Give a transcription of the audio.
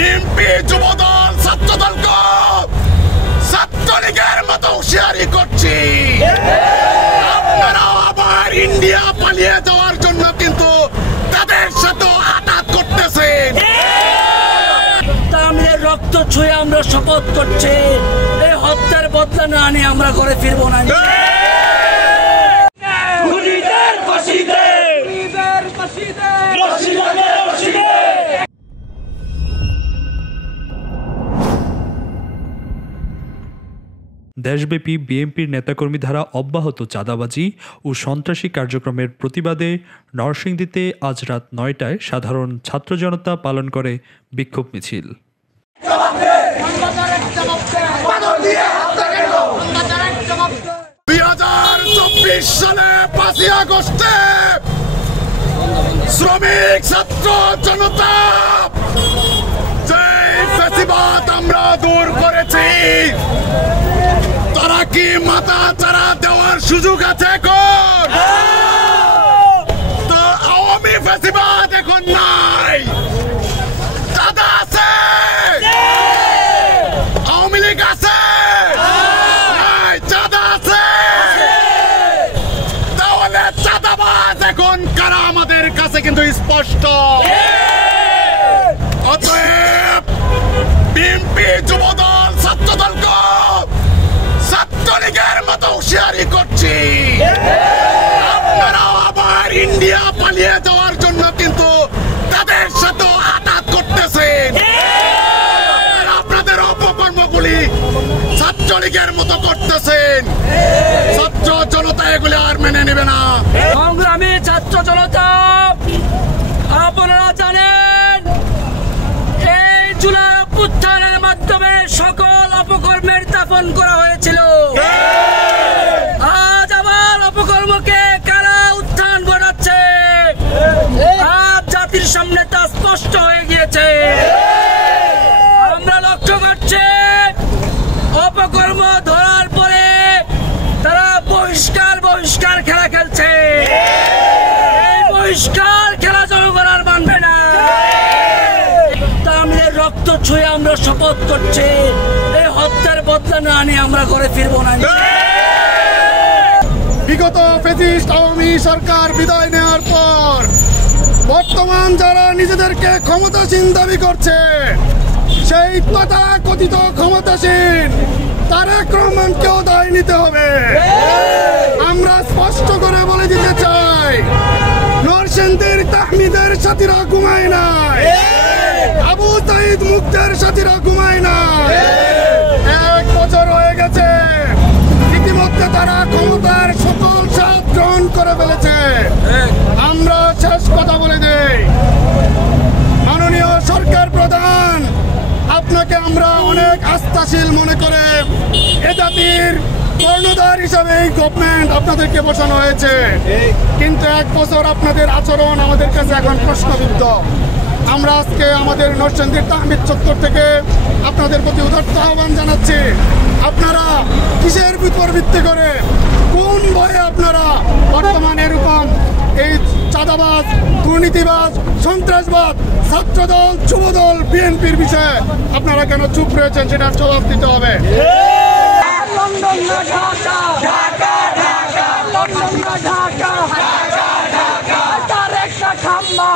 BNP Jubodal ছাত্রদলকে ছাত্রলীগের মতো হুঁশিয়ারি করছি, আপনারা আবার ইন্ডিয়া পালিয়ে যাওয়ার জন্য কিন্তু তাদের সাথে আঘাত করতেছেন। তামিলের রক্ত ছুঁয়ে আমরা শপথ করছি, এই হত্যার বদলা না নিয়ে আমরা ঘরে ফিরবো না। দেশব্যাপী বিএনপির নেতাকর্মী দ্বারা অব্যাহত চাঁদাবাজি ও সন্ত্রাসী কার্যক্রমের প্রতিবাদে নরসিংদীতে আজ রাত ৯টায় সাধারণ ছাত্র জনতা পালন করে বিক্ষোভ মিছিল। 2024 সালে 5ই আগস্টে শ্রমিক ছাত্র জনতা যে ফ্যাসিবাদ আমরা দূর করেছি, তারা কি মাথা চারা দেওয়ার সুযোগ আছে এখন? তো আওয়ামী ফ্যাসিবাদ এখন নাই, চাঁদা আছে, আওয়ামী লীগ আছে, চাঁদা আছে, তাহলে চাঁদাবাজ এখন কারা আমাদের কাছে কিন্তু স্পষ্ট। অতএব বিএনপি যুবদল ছাত্রদলকে ছাত্রলীগের মতো হুঁশিয়ারি করছি, আপনারা আবার ইন্ডিয়া পালিয়ে যাওয়ার জন্য কিন্তু তাদের সাথে আঘাত করতেছেন। আপনাদের অপকর্মগুলি ছাত্রলীগের মতো করতেছেন, ছাত্র জনতা এগুলি আর মেনে নেবে না। সংগ্রামী ছাত্র জনতা, আপনারা জানেন এই জুলাই অভ্যুত্থানের মাধ্যমে সকল অপকর্মের দাফন করা হয়েছিল। আজ আবার অপকর্মকে কারা উত্থান ঘটাচ্ছে, আজ জাতির সামনে তা স্পষ্ট হয়ে গিয়েছে। আমরা লক্ষ্য করছি অপকর্ম ধরার পরে তারা বহিষ্কার খেলা খেলছে। এই বহিষ্কার খেলা জনগণ আর মানবে না। তামিলের রক্ত ছুঁয়ে আমরা শপথ করছি, এই হত্যার বদলা না নিয়ে আমরা ঘরে ফিরবো না। বিগত ফ্যাসিস্ট আওয়ামী সরকার বিদায় নেওয়ার পর বর্তমান যারা নিজেদেরকে ক্ষমতাসীন দাবি করছে, সেই তথাকথিত ক্ষমতাসীন তারেক রহমানকেও দায় নিতে হবে। আমরা স্পষ্ট করে বলে দিতে চাই, নরসিংদীর তাহমিদের সাথীরা ঘুমায় নাই, আবু সাইদ মুক্তের সাথীরা ঘুমায় নাই। 1 বছর হয়ে গেছে, ইতিমধ্যে তারা ক্ষমতার সকল স্বাদ গ্রহণ করে ফেলেছে। আমরা শেষ কথা বলে দেই, মাননীয় সরকার প্রধান, আপনাকে আমরা অনেক আস্থাশীল মনে করে এ জাতির কর্ণধার হিসাবে এই গভর্নমেন্ট আপনাদেরকে বসানো হয়েছে, কিন্তু 1 বছর আপনাদের আচরণ আমাদের কাছে এখন প্রশ্নবিদ্ধ। আমরা আজকে আমাদের নরসিংদীর তাহমিদ চত্বর থেকে আপনাদের প্রতি উদাত্ত আহ্বান জানাচ্ছি, আপনারা কিসের উপর ভিত্তি করে, কোন ভয়ে আপনারা বর্তমান এরকম এই চাঁদাবাজ, দুর্নীতিবাজ, সন্ত্রাসবাদ, ছাত্রদল, যুবদল, বিএনপির বিষয়ে আপনারা কেন চুপ রয়েছেন, সেটার জবাব দিতে হবে। খাম্বা